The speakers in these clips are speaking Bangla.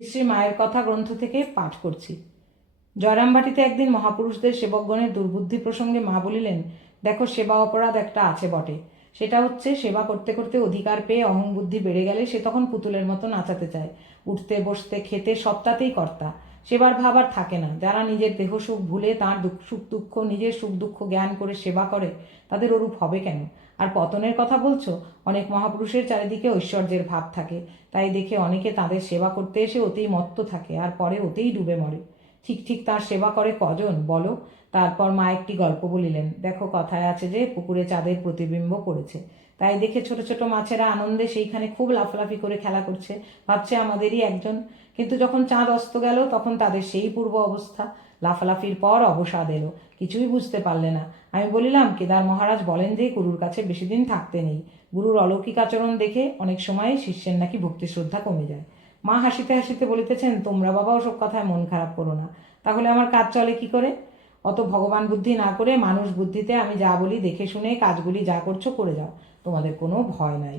শ্রী মায়ের কথা গ্রন্থ থেকে পাঠ করছি। জয়রামবাটিতে একদিন মহাপুরুষদের সেবকগণের দুর্বুদ্ধি প্রসঙ্গে মা বলিলেন, দেখো, সেবা অপরাধ একটা আছে বটে। সেটা হচ্ছে সেবা করতে করতে অধিকার পেয়ে অহংবুদ্ধি বেড়ে গেলে সে তখন পুতুলের মতো নাচাতে চায়। উঠতে বসতে খেতে সবটাতেই কর্তা। সেবার ভাব আর থাকে না। যারা নিজের দেহ সুখ ভুলে তাঁর সুখ দুঃখ, নিজের সুখ দুঃখ জ্ঞান করে সেবা করে, তাদের ওরূপ হবে কেন? আর পতনের কথা বলছো? অনেক মহাপুরুষের চারিদিকে ঐশ্বর্যের ভাব থাকে, তাই দেখে অনেকে তাদের সেবা করতে এসে ওতেই মত্ত থাকে আর পরে ওতেই ডুবে মরে। ঠিক ঠিক তার সেবা করে কজন বলো? তারপর মা একটি গল্প বলিলেন। দেখো, কথায় আছে যে পুকুরে চাঁদের প্রতিবিম্ব পড়েছে, তাই দেখে ছোট ছোট মাছেরা আনন্দে সেইখানে খুব লাফালাফি করে খেলা করছে, ভাবছে আমাদেরই একজন। কিন্তু যখন চাঁদ অস্ত গেল তখন তাদের সেই পূর্ব অবস্থা। লাফালাফির পর অবসাদ এলো, কিছুই বুঝতে পারলে না। আমি বলিলাম, কেদার মহারাজ বলেন যে গুরুর কাছে বেশি দিন থাকতে নেই। গুরুর অলৌকিক আচরণ দেখে অনেক সময় শিষ্যের নাকি ভক্তি শ্রদ্ধা কমে যায়। মা হাসিতে হাসিতে বলিতেছেন, তোমরা বাবা ওসব কথায় মন খারাপ করো না। তাহলে আমার কাজ চলে কি করে? অত ভগবান বুদ্ধি না করে মানুষ বুদ্ধিতে আমি যা বলি দেখে শুনে কাজগুলি যা করছো করে যাও, তোমাদের কোনো ভয় নাই।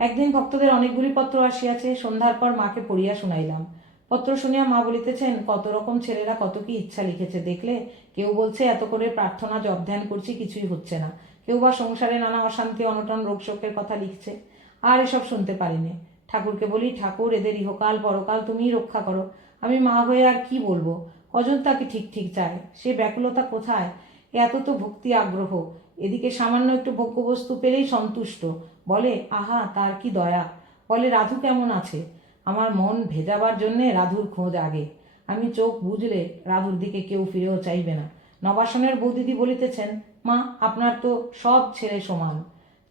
একদিন ভক্তদের অনেকগুলি পত্র আসিয়াছে। সন্ধ্যার পর মাকে পড়িয়া শুনাইলাম। পত্র শুনিয়া মা বলিতেছেন, কত রকম ছেলেরা কত কি ইচ্ছা লিখেছে দেখলে। কেউ বলছে এত করে প্রার্থনা জপ ধ্যান করছি, কিছুই হচ্ছে না। কেউ বা সংসারে নানা অশান্তি অনটন রোগ শোকের কথা লিখছে। আর এসব শুনতে পারিনি। ঠাকুরকে বলি, ঠাকুর, এদের ইহকাল পরকাল তুমিই রক্ষা করো। আমি মা হয়ে আর কি বলবো? কজন তাকে ঠিক ঠিক চায়? সে ব্যাকুলতা কোথায়? এত তো ভক্তি আগ্রহ, এদিকে সামান্য একটু ভোগ্যবস্তু পেলেই সন্তুষ্ট। বলে, আহা তার কি দয়া। বলে, রাধু কেমন আছে? আমার মন ভেজাবার জন্যে রাধুর খোঁজ আগে। আমি চোখ বুঝলে রাধুর দিকে কেউ ফিরেও চাইবে না। নবাসনের বৌদিদি বলিতেছেন, মা, আপনার তো সব ছেলে সমান।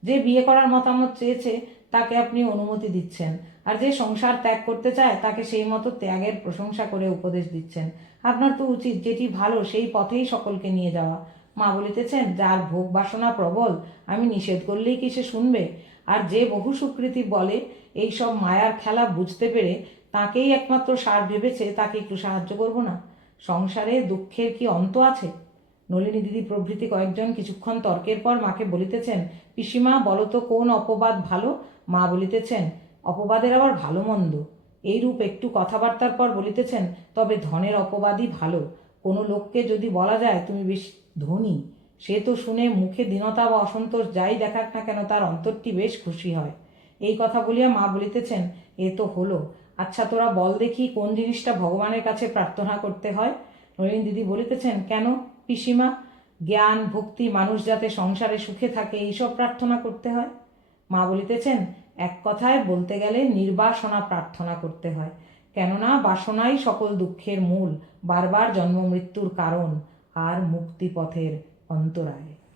যে বিয়ে করার মতামত চেয়েছে তাকে আপনি অনুমতি দিচ্ছেন, আর যে সংসার ত্যাগ করতে চায় তাকে সেই মতো ত্যাগের প্রশংসা করে উপদেশ দিচ্ছেন। আপনার তো উচিত যেটি ভালো সেই পথেই সকলকে নিয়ে যাওয়া। মা বলিতেছেন, যার ভোগ বাসনা প্রবল, আমি নিষেধ করলেই কি সে শুনবে? আর যে বহু সুকৃতি বলে এই সব মায়ার খেলা বুঝতে পেরে তাকেই একমাত্র সার ভেবেছে, তাকে একটু সাহায্য করব না? সংসারে দুঃখের কি অন্ত আছে? নলিনী দিদি প্রভৃতি কয়েকজন কিছুক্ষণ তর্কের পর মাকে বলিতেছেন, পিসিমা, বলো তো কোন অপবাদ ভালো? মা বলিতেছেন, অপবাদের আবার ভালো মন্দ। এইরূপ একটু কথাবার্তার পর বলিতেছেন, তবে ধনের অপবাদই ভালো। কোনো লোককে যদি বলা যায় তুমি বেশ ধনী, সে তো শুনে মুখে দীনতা বা অসন্তোষ যাই দেখাক না কেন তার অন্তরটি বেশ খুশি হয়। এই কথা বলিয়া মা বলিতেছেন, এ তো হলো। আচ্ছা তোরা বল দেখি কোন জিনিসটা ভগবানের কাছে প্রার্থনা করতে হয়? নলিনী দিদি বলিতেছেন, কেন পিসিমা? জ্ঞান ভক্তি, মানুষ যাতে সংসারে সুখে থাকে, এইসব প্রার্থনা করতে হয়। মা বলিতেছেন, এক কথায় বলতে গেলে নির্বাসনা প্রার্থনা করতে হয়। কেননা বাসনাই সকল দুঃখের মূল, বারবার জন্ম মৃত্যুর কারণ আর মুক্তিপথের অন্তরায়।